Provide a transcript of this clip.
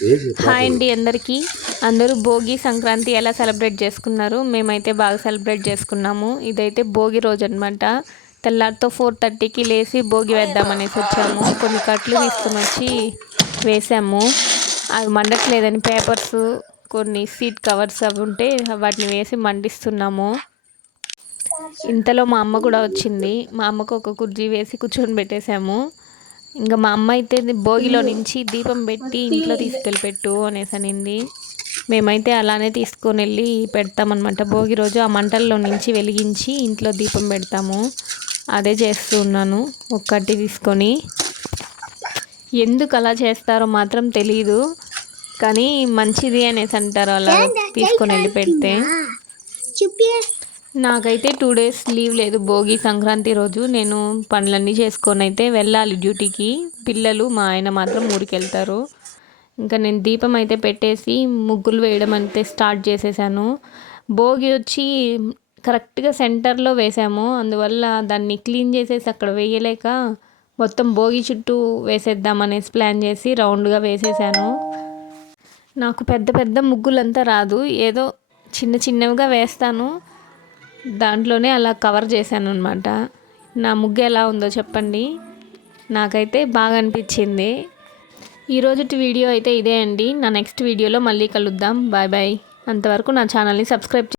Hi అండి అందరికీ. అందరూ భోగి సంక్రాంతి ఎలా సెలబ్రేట్ చేసుకున్నారు? మేమైతే బాగా సెలబ్రేట్ చేసుకున్నాము. ఇదైతే భోగి రోజు అనమాట. తెల్లారితో 4:30కి లేచి భోగి వేద్దామనేసి వచ్చాము. కొన్ని కట్లు తీసుకొని వచ్చి వేసాము. అవి మండట్లేదని పేపర్స్, కొన్ని సీట్ కవర్స్ అవి ఉంటే వాటిని వేసి మండిస్తున్నాము. ఇంతలో మా అమ్మ కూడా వచ్చింది. మా అమ్మకు ఒక కుర్చీ వేసి కూర్చొని పెట్టేశాము. ఇంకా మా అమ్మ అయితే భోగిలో నుంచి దీపం పెట్టి ఇంట్లో తీసుకెళ్ళి పెట్టు అనేసి అనింది. మేమైతే అలానే తీసుకొని వెళ్ళి పెడతామన్నమాట. భోగి రోజు ఆ మంటల్లో నుంచి వెలిగించి ఇంట్లో దీపం పెడతాము. అదే చేస్తూ ఉన్నాను, ఒక్కటి తీసుకొని. ఎందుకు అలా చేస్తారో మాత్రం తెలీదు, కానీ మంచిది అనేసి అంటారు అలా తీసుకొని వెళ్ళి పెడితే. నాకైతే 2 days లీవ్ లేదు భోగి సంక్రాంతి రోజు. నేను పనులన్నీ చేసుకొని అయితే వెళ్ళాలి డ్యూటీకి. పిల్లలు మా ఆయన మాత్రం ఊరికి వెళ్తారు. ఇంకా నేను దీపం అయితే పెట్టేసి ముగ్గులు వేయడం అయితే స్టార్ట్ చేసేసాను. భోగి వచ్చి కరెక్ట్గా సెంటర్లో వేసాము. అందువల్ల దాన్ని క్లీన్ చేసేసి అక్కడ వేయలేక మొత్తం భోగి చుట్టూ వేసేద్దామనేసి ప్లాన్ చేసి రౌండ్గా వేసేసాను. నాకు పెద్ద పెద్ద ముగ్గులంతా రాదు, ఏదో చిన్న చిన్నవిగా వేస్తాను. దాంట్లోనే అలా కవర్ చేశాను అనమాట. నా ముగ్గు ఎలా ఉందో చెప్పండి. నాకైతే బాగా అనిపించింది. ఈరోజుటి వీడియో అయితే ఇదే అండి. నా నెక్స్ట్ వీడియోలో మళ్ళీ కలుద్దాం. Bye bye. అంతవరకు నా ఛానల్ని సబ్స్క్రైబ్